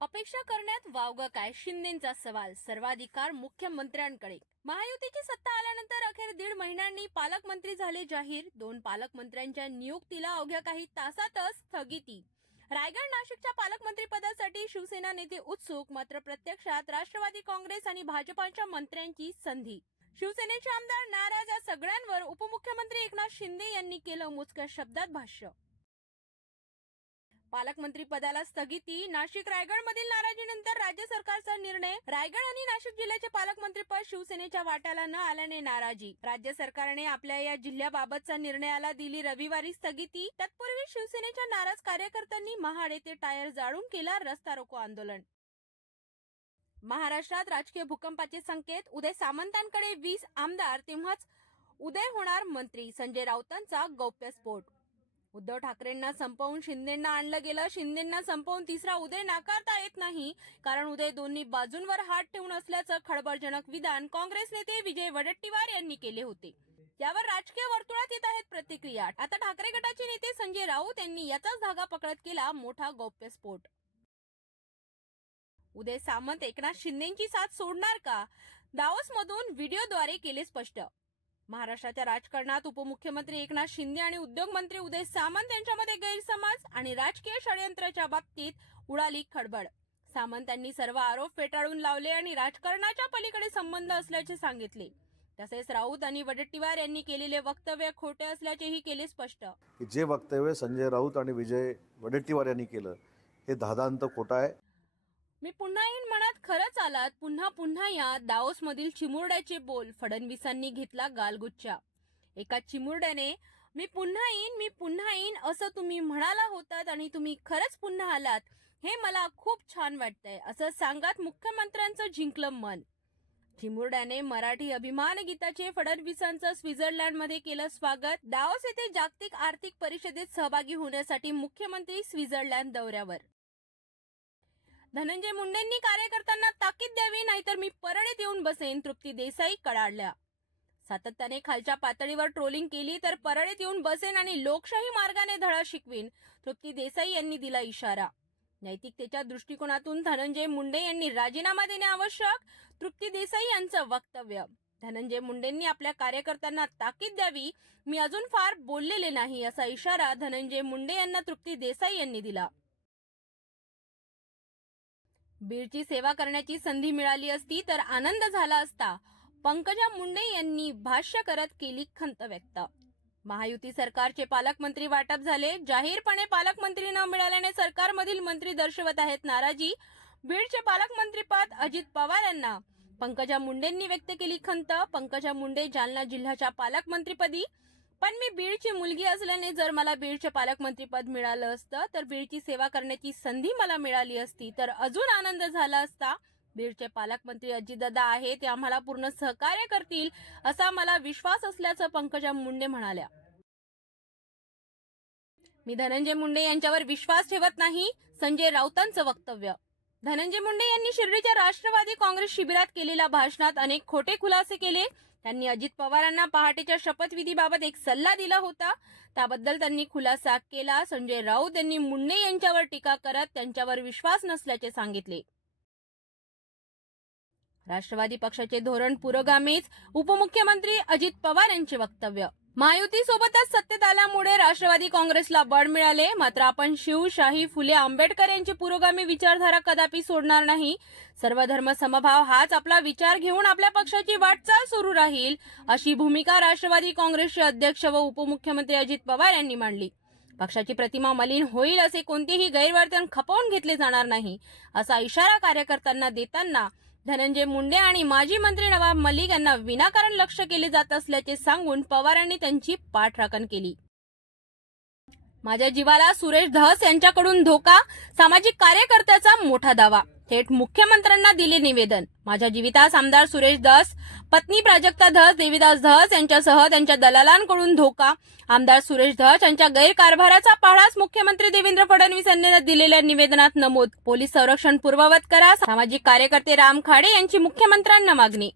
अपेक्षा करण्यात वावगं काय? शिंदेंचा सवाल. सर्वाधिकार मुख्यमंत्र्यांकडे. महायुतीची सत्ता आल्यानंतर अखेर 1.5 महिन्यांनी पालकमंत्री झाले जाहीर. 2 पालकमंत्र्यांच्या नियुक्तीला अवघ्या काही तासातच स्थगिती. रायगड नाशिकच्या पालकमंत्री पदासाठी शिवसेना नेते उत्सुक, मात्र प्रत्यक्षात राष्ट्रवादी काँग्रेस आणि भाजपाच्या मंत्र्यांची संधी. शिवसेनेचे आमदार नाराज. या सगळ्यांवर उपमुख्यमंत्री एकनाथ शिंदे यांनी केलं मोजक्या शब्दात भाष्य. पालकमंत्री पदाला स्थगिती. नाशिक रायगड मधील नाराजीनंतर राज्य सरकारचा निर्णय. रायगड आणि नाशिक जिल्ह्याचे पालकमंत्रीपद शिवसेनेच्या वाट्याला न आल्याने नाराजी. राज्य सरकारने आपल्या या जिल्ह्याबाबतचा निर्णयाला दिली रविवारी स्थगिती. तत्पूर्वी शिवसेनेच्या नाराज कार्यकर्त्यांनी महाड येथे टायर जाळून केला रस्ता रोको आंदोलन. महाराष्ट्रात राजकीय भूकंपाचे संकेत. उदय सामंतांकडे 20 आमदार तेव्हाच उदय होणार मंत्री. संजय राऊतांचा गौप्यस्फोट. उद्धव ठाकरेंना संपवून शिंदेंना आणलं गेलं. शिंदेंना संपवून तिसरा उदय नाकारता येत नाही, कारण उदय दोन्ही बाजूंवर हात ठेवून असल्याचं खळबळजनक विधान काँग्रेस नेते विजय वडेट्टीवार यांनी केले होते. यावर राजकीय वर्तुळात येत आहेत प्रतिक्रिया. आता ठाकरे गटाचे नेते संजय राऊत यांनी याचाच धागा पकडत केला मोठा गौप्यस्फोट. उदय सामंत एकनाथ शिंदेंची साथ सोडणार का? दावोस मधून व्हिडिओद्वारे केले स्पष्ट. महाराष्ट्राच्या राजकारणात उपमुख्यमंत्री एकनाथ शिंदे आणि उद्योग मंत्री उदय सामंत यांच्यामध्ये गैरसमज आणि राजकीय षडयंत्राच्या बाबतीत उडाली खळबळ. सामंत यांनी सर्व आरोप फेटाळून लावले आणि राजकारणाच्या पलीकडे संबंध असल्याचे सांगितले. तसेच राऊत आणि वडेट्टीवार यांनी केलेले वक्तव्य खोटे असल्याचेही केले स्पष्ट. जे वक्तव्य संजय राऊत आणि विजय वडेट्टीवार यांनी केलं हे धादांत खोटं आहे. मी पुन्हा येईन म्हणत खरंच आलात, पुन्हा पुन्हा या. दाओस मधील चिमुरड्याचे बोल. फडणवीसांनी घेतला गालगुच्चा. एका चिमुरड्याने मी पुन्हा येईन असं तुम्ही म्हणाला होतात आणि तुम्ही खरंच पुन्हा आलात, हे मला खूप छान वाटतंय असं सांगत मुख्यमंत्र्यांचं जिंकलं मन. चिमुरड्याने मराठी अभिमान गीताचे फडणवीसांचं स्वित्झर्लंडमध्ये केलं स्वागत. दाओस येथे जागतिक आर्थिक परिषदेत सहभागी होण्यासाठी मुख्यमंत्री स्वित्झर्लंड दौऱ्यावर. धनंजय मुंडेंनी कार्यकर्त्यांना ताकीद द्यावी, नाहीतर मी परळीत येऊन बसेन. तृप्ती देसाई कडाडल्या. सातत्याने खालच्या पातळीवर ट्रोलिंग केली तर परळीत येऊन बसेन आणि लोकशाही मार्गाने धडा शिकवीन. तृप्ती देसाई यांनी दिला इशारा. नैतिकतेच्या दृष्टिकोनातून धनंजय मुंडे यांनी राजीनामा देणे आवश्यक. तृप्ती देसाई यांचं वक्तव्य. धनंजय मुंडेंनी आपल्या कार्यकर्त्यांना ताकीद द्यावी, मी अजून फार बोललेले नाही असा इशारा धनंजय मुंडे यांना तृप्ती देसाई यांनी दिला. बीडची सेवा करण्याची संधी मिळाली असती तर आनंद झाला असता. पंकजा मुंडे यांनी भाष्य करत केली खंत व्यक्त. महायुती सरकारचे पालकमंत्री वाटप झाले. जाहीरपणे पालकमंत्री न मिळाल्याने सरकारमधील मंत्री दर्शवत आहेत नाराजी. बीडचे पालकमंत्रीपद अजित पवार यांना. पंकजा मुंडेंनी व्यक्त केली खंत. पंकजा मुंडे जालना जिल्ह्याच्या पालकमंत्रीपदी. पण मी बीडची मुलगी असल्याने जर मला बीडचे पालकमंत्रीपद मिळालं असतं तर बीडची सेवा करण्याची संधी मला मिळाली असती तर अजून आनंद झाला असता. बीडचे पालकमंत्री अजितदादा आहेत, ते आम्हाला पूर्ण सहकार्य करतील असा मला विश्वास असल्याचं पंकजा मुंडे म्हणाल्या. मी धनंजय मुंडे यांच्यावर विश्वास ठेवत नाही. संजय राऊतांचं वक्तव्य. धनंजय मुंडे यांनी शिर्डीच्या राष्ट्रवादी काँग्रेस शिबिरात केलेल्या भाषणात अनेक खोटे खुलासे केले. त्यांनी अजित पवारांना पहाटेच्या शपथविधीबाबत एक सल्ला दिला होता, त्याबद्दल त्यांनी खुलासा केला. संजय राऊत यांनी मुंडे यांच्यावर टीका करत त्यांच्यावर विश्वास नसल्याचे सांगितले. राष्ट्रवादी पक्षाचे धोरण पुरोगामीच. उपमुख्यमंत्री अजित पवार यांचे वक्तव्य. महायुती सोबतच सत्तेत आल्यामुळे राष्ट्रवादी काँग्रेसला बळ मिळाले, मात्र आपण शिवशाही फुले आंबेडकर यांची पुरोगामी विचारधारा कदापि सोडणार नाही. सर्वधर्म समभाव हाच आपला विचार घेऊन आपल्या पक्षाची वाटचाल सुरू राहील, अशी भूमिका राष्ट्रवादी काँग्रेसचे अध्यक्ष व उपमुख्यमंत्री अजित पवार यांनी मांडली. पक्षाची प्रतिमा मलिन होईल असे कोणतेही गैरवर्तन खपवून घेतले जाणार नाही असा इशारा कार्यकर्त्यांना देताना धनंजय मुंडे आणि माजी मंत्री नवाब मलिक यांना विनाकारण लक्ष केले जात असल्याचे सांगून पवारांनी त्यांची पाठराखण केली. माझ्या जीवाला सुरेश धस यांच्याकडून धोका. सामाजिक कार्यकर्त्याचा मोठा दावा. थेट मुख्यमंत्र्यांना दिले निवेदन. माझ्या जीवितास आमदार सुरेश धस, पत्नी प्राजक्ता धस, देवीदास धस यांच्यासह त्यांच्या दलालांकडून धोका. आमदार सुरेश धस यांच्या गैरकारभाराचा पाढाच मुख्यमंत्री देवेंद्र फडणवीस यांनी दिलेल्या निवेदनात नमूद. पोलीस संरक्षण पूर्ववत करा. सामाजिक कार्यकर्ते राम खाडे यांची मुख्यमंत्र्यांना मागणी.